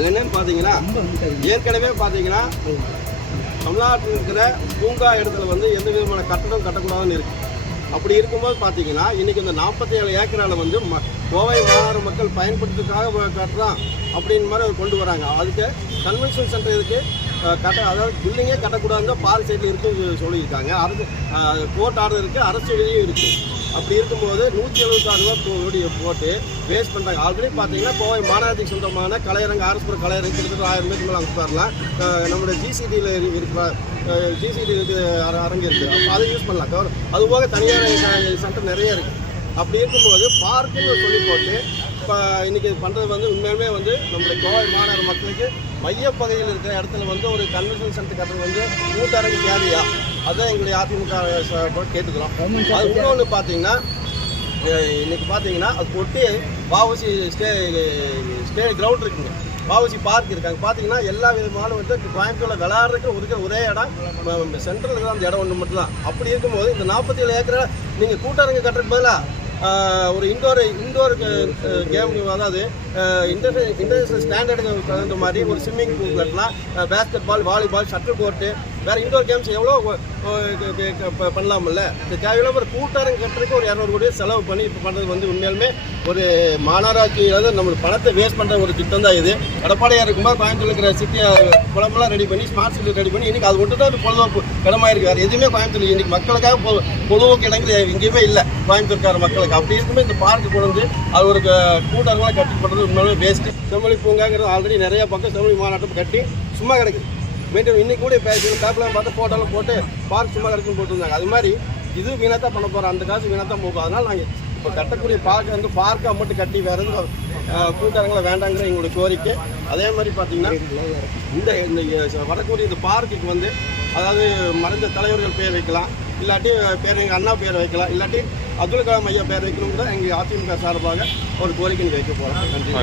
என்னன்னு பார்த்தீங்கன்னா? ஏற்கனவே பார்த்தீங்கன்னா தமிழ்நாட்டில் இருக்கிற பூங்கா இடத்துல வந்து எந்த விதமான கட்டடம் கட்டக்கூடாதுன்னு இருக்குது அப்படி இருக்கும்போது பார்த்தீங்கன்னா இன்னைக்கு இந்த நாற்பத்தி ஏழு ஏக்கரால் வந்து ம கோவை மாநகர மக்கள் பயன்படுத்துறதுக்காக கட்டுறான் அப்படின்னு மாதிரி அவர் கொண்டு வராங்க. அதுக்கு கன்வென்ஷன் சென்டர் இதுக்கு கட்ட அதாவது பில்டிங்கே கட்டக்கூடாதுன்னு பால் சைடில் இருக்குன்னு சொல்லியிருக்காங்க. அரசு கோர்ட் ஆர்டர் இருக்குது அரசு வெளியும் இருக்குது அப்படி இருக்கும்போது நூற்றி எழுபத்தாறு ரூபா கோடி போட்டு வேஸ்ட் பண்ணுறாங்க ஆல்ரெடி பார்த்தீங்கன்னா கோவை மாநகரத்துக்கு சொந்தமான கலையரங்கு அரசுப்புற கலையரங்கு கிட்டத்தட்ட ஆயிரம் பேருக்கு மேலே அங்கே தரலாம் நம்மளோட ஜிசிடியில் இருக்கிற ஜிசிடி அர- அரங்கு இருக்குது அப்போ அதை யூஸ் பண்ணலாம். கவர் அது போக தனியார் சென்டர் நிறைய இருக்குது அப்படி இருக்கும்போது பார்க்குன்னு சொல்லி போட்டு இப்போ இன்னைக்கு பண்ணுறது வந்து உண்மையுமே வந்து நம்மளுடைய கோவை மாநகர மக்களுக்கு மையப்பகுதியில் இருக்கிற இடத்துல வந்து ஒரு கன்வென்ஷன் சென்டர் கட்டுறது வந்து கூட்டரங்கு தேவையா? அதான் எங்களுடைய அதிமுக கேட்டுக்கிறோம். அது இன்னொன்று பார்த்தீங்கன்னா அஹ் இன்னைக்கு பார்த்தீங்கன்னா அது பொட்டி வாவசி ஸ்டே ஸ்டே கிரவுண்ட் இருக்குங்க. வாவசி பார்க் இருக்காங்க பார்த்தீங்கன்னா எல்லா விதமான வந்து கோயம்புத்தூரில் விளாட்றதுக்கு ஒதுக்க ஒரே இடம். சென்ட்ரல் இருக்கிற அந்த இடம் ஒன்று மட்டும் தான் அப்படி இருக்கும்போது இந்த நாற்பத்தி ஏழு ஏக்கரை நீங்கள் கூட்டரங்கு கட்டுறதுக்கு பதிலாக ஒரு இண்டோர் இண்டோர் கேம் அதாவது இன்டர் இன்டர்நேஷனல் ஸ்டாண்டர்டுக்கு தகுந்த மாதிரி ஒரு ஸ்விம்மிங் பூல் கட்டலாம். Basketball volleyball shuttle court வேறு இண்டோர் கேம்ஸ் எவ்வளோ பண்ணலாமில்ல பண்ணலாம்ல? இந்த தேவையில்லாம ஒரு கூட்டாரம் கட்டுறதுக்கு ஒரு இரநூறு கோடி செலவு பண்ணி இப்போ பண்ணுறது வந்து உண்மையாலுமே ஒரு மாநகராட்சி அதாவது நம்ம பணத்தை வேஸ்ட் பண்ணுற ஒரு திட்டம் தான் இது. எடப்பாடியாக இருக்கும்போது கோயம்புத்தூர் இருக்கிற சிட்டி குளமெல்லாம் ரெடி பண்ணி ஸ்மார்ட் சிட்டி ரெடி பண்ணி இன்றைக்கி அது மட்டும் தான் அது பொழுதுபோக்கு இடமா வேறு எதுவுமே கோயம்புத்தூர் இன்றைக்கி மக்களுக்காக பொழுதுபோக்கு இடங்கள் எங்கேயுமே இல்லை. கோயம்புத்தூர்கார மக்களுக்கு. அப்படி இருக்குமே இந்த பார்க்கு கொண்டு வந்து அது ஒரு கூட்டாரங்களாக கட்டி பண்ணுறது உண்மையாலுமே வேஸ்ட்டு செம்மொழி பூங்காங்கிறது ஆல்ரெடி நிறையா பக்கம் செம்மொழி மாநாட்டம் கட்டி சும்மா கிடக்குது மெயின்டைன் இன்னைக்கு கூட பேசணும் பேப்பர்லாம் பார்த்து ஃபோட்டோலாம் போட்டு பார்க் சும்மா இருக்குன்னு போட்டுருந்தாங்க. அது மாதிரி இது வீணாக பண்ண போகிறோம் அந்த காசு வீணாக தான் போகும். அதனால் நாங்கள் இப்போ கட்டக்கூடிய பார்க் வந்து பார்க்கை மட்டும் கட்டி வேறு எதுவும் அஹ், கூட்டரங்களை வேண்டாங்கிற எங்களுடைய கோரிக்கை. அதே மாதிரி பார்த்தீங்கன்னா இந்த இந்த வரக்கூடிய இந்த பார்க்குக்கு வந்து அதாவது மறைந்த தலைவர்கள் பேர் வைக்கலாம். இல்லாட்டி பேர் எங்கள் அண்ணா பேர் வைக்கலாம். இல்லாட்டி அப்துல் கலாம் ஐயா பேர் வைக்கணும் கூட எங்கள் அதிமுக சார்பாக ஒரு கோரிக்கை வைக்க போகிறோம் நன்றி.